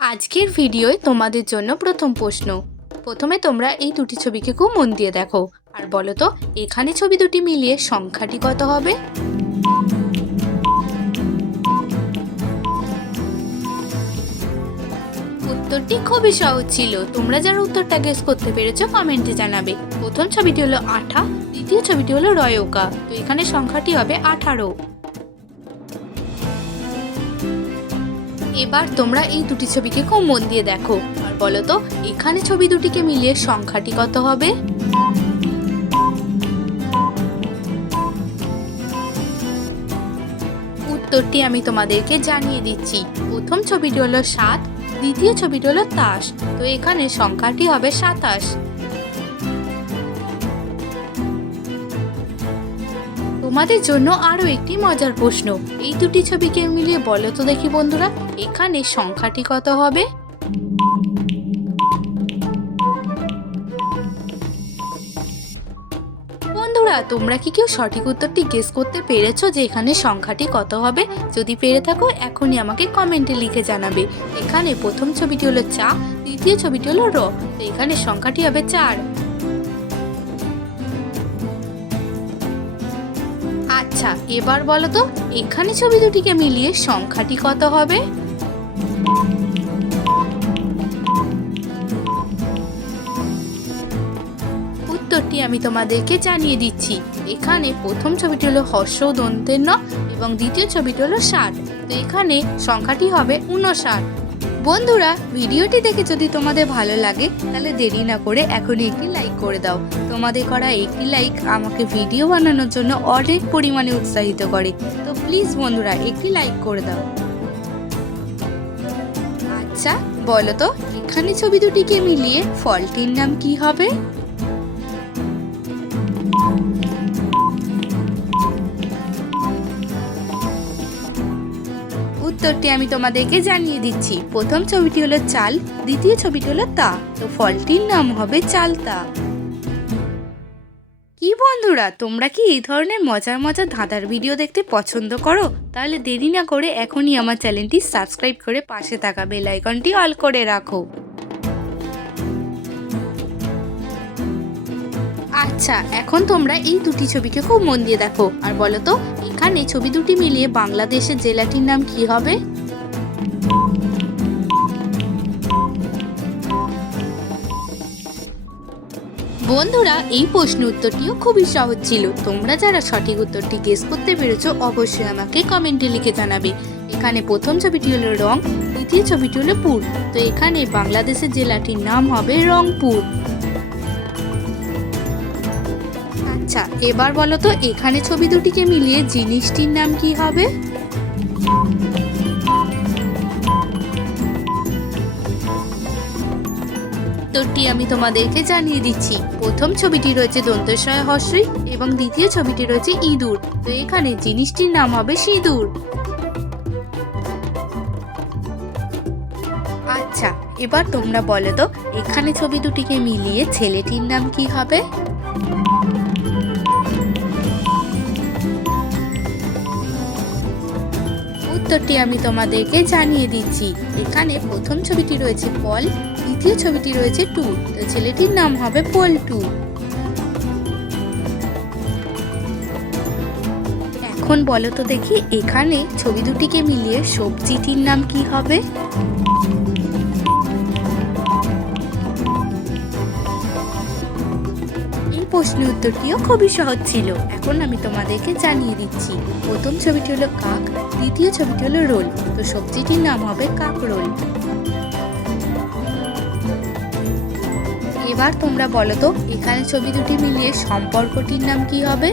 আজকের ভিডিওয় তোমাদের জন্য প্রথম প্রশ্ন। প্রথমে তোমরা এই দুটি ছবিকে খুব মন দিয়ে দেখো। আর বলো তো, এখানে ছবি দুটি মিলিয়ে সংখ্যাটি কত হবে? উত্তরটি খুবই সহজ ছিল। তোমরা যারা উত্তরটা গেস করতে পেরেছ কমেন্টে জানাবে। প্রথম ছবিটি হলো আঠা, দ্বিতীয় ছবিটি হলো রয়কা। তো এখানে সংখ্যাটি হবে আঠারো। এবার তোমরা এই দুটি ছবিকে খুব মন দিয়ে দেখো। আর বলো তো, এখানে ছবি দুটিকে মিলিয়ে সংখ্যাটি কত হবে? উত্তরটি আমি তোমাদেরকে জানিয়ে দিচ্ছি। প্রথম ছবিটি হলো সাত, দ্বিতীয় ছবিটি হলো তাস। তো এখানে সংখ্যাটি হবে সাতাশ। তোমাদের জন্য আরও একটি মজার প্রশ্ন। এই দুটি ছবিকে মিলিয়ে বলো তো দেখি বন্ধুরা, এখানে সংখ্যাটি কত হবে? বন্ধুরা, তোমরা কি কেউ সঠিক উত্তরটি গেস করতে পেরেছ যে এখানে সংখ্যাটি কত হবে? যদি পেরে থাকো, এখনই আমাকে কমেন্টে লিখে জানাবে। এখানে প্রথম ছবিটি হলো চা, দ্বিতীয় ছবিটি হলো র এখানে সংখ্যাটি হবে চার। আচ্ছা এবার বলো তো, এখানে ছবি দুটিকে মিলিয়ে সংখ্যাটি কত হবে? উত্তরটি আমি তোমাদেরকে জানিয়ে দিচ্ছি। এখানে প্রথম ছবিটি হলো হর্ষ দন্তের ন এবং দ্বিতীয় ছবিটি হলো ষাট। তো এখানে সংখ্যাটি হবে উনষাট বন্ধুরা, ভিডিওটি দেখে যদি তোমাদের ভালো লাগে, তাহলে দেরি না করে এখনই একটি লাইক করে দাও। তোমাদের করা একটি লাইক আমাকে ভিডিও বানানোর জন্য অনেক পরিমাণে উৎসাহিত করে। তো প্লিজ বন্ধুরা, একটি লাইক করে দাও। আচ্ছা বলো তো, এখানে ছবি দুটিকে মিলিয়ে ফলটির নাম কি হবে? উত্তরটি আমি তোমাদেরকে জানিয়ে দিচ্ছি। প্রথম ছবিটি হলো চাল, দ্বিতীয় ছবিটি হলো তা। তো ফলটির নাম হবে চালতা। কি বন্ধুরা, তোমরা কি এই ধরনের মজার মজার ধাঁধার ভিডিও দেখতে পছন্দ করো? তাহলে দেরি না করে এখনই আমার চ্যানেলটি সাবস্ক্রাইব করে পাশে থাকা বেল আইকনটি অল করে রাখো। আচ্ছা এখন তোমরা এই দুটি ছবিকে খুব মন দিয়ে দেখো। আর বলো তো, এখানে ছবি দুটি মিলিয়ে বাংলাদেশের জেলাটির নাম কি হবে? বন্ধুরা, এই প্রশ্ন উত্তরটিও খুবই সহজ ছিল। তোমরা যারা সঠিক উত্তরটি গেস করতে পেরেছ, অবশ্যই আমাকে কমেন্টে লিখে জানাবে। এখানে প্রথম ছবিটি হলো রং, দ্বিতীয় ছবিটি হলো পুর। তো এখানে বাংলাদেশের জেলাটির নাম হবে রংপুর। আচ্ছা এবার বলো তো, এখানে ছবি দুটিকে মিলিয়ে জিনিসটির নাম কি হবে? উত্তরটি আমি তোমাদেরকে জানিয়ে দিচ্ছি। প্রথম ছবিটি রয়েছে দন্তস্বয় হর্ষই এবং দ্বিতীয় ছবিটি রয়েছে ইঁদুর। তো এখানে জিনিসটির নাম হবে সিঁদুর। আচ্ছা এবার তোমরা বলো তো, এখানে ছবি দুটিকে মিলিয়ে ছেলেটির নাম কি হবে? উত্তরটি আমি তোমাদেরকে জানিয়ে দিচ্ছি। এখানে প্রথম ছবিটি রয়েছে পল, দ্বিতীয় ছবিটি রয়েছে টু। তো ছেলেটির নাম হবে পল টু। এখন বলো তো দেখি, এখানে ছবি দুটিকে মিলিয়ে সবজিটির নাম কি হবে? প্রশ্নের উত্তরটিও খুবই সহজ ছিল। এখন আমি তোমাদেরকে জানিয়ে দিচ্ছি, প্রথম ছবিটি হলো কাক, দ্বিতীয় ছবিটি হলো রোল। তো সবজিটির নাম হবে কাক রোল। এবার তোমরা বলো তো, এখানে ছবি দুটি মিলিয়ে সম্পর্কটির নাম কি হবে?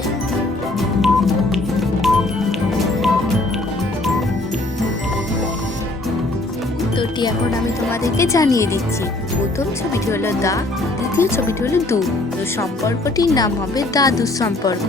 উত্তরটি এখন আমি তোমাদেরকে জানিয়ে দিচ্ছি। প্রথম ছবিটি হলো দা, দ্বিতীয় ছবিটি হলো দু। সম্পর্কটির নাম হবে দাদু সম্পর্ক।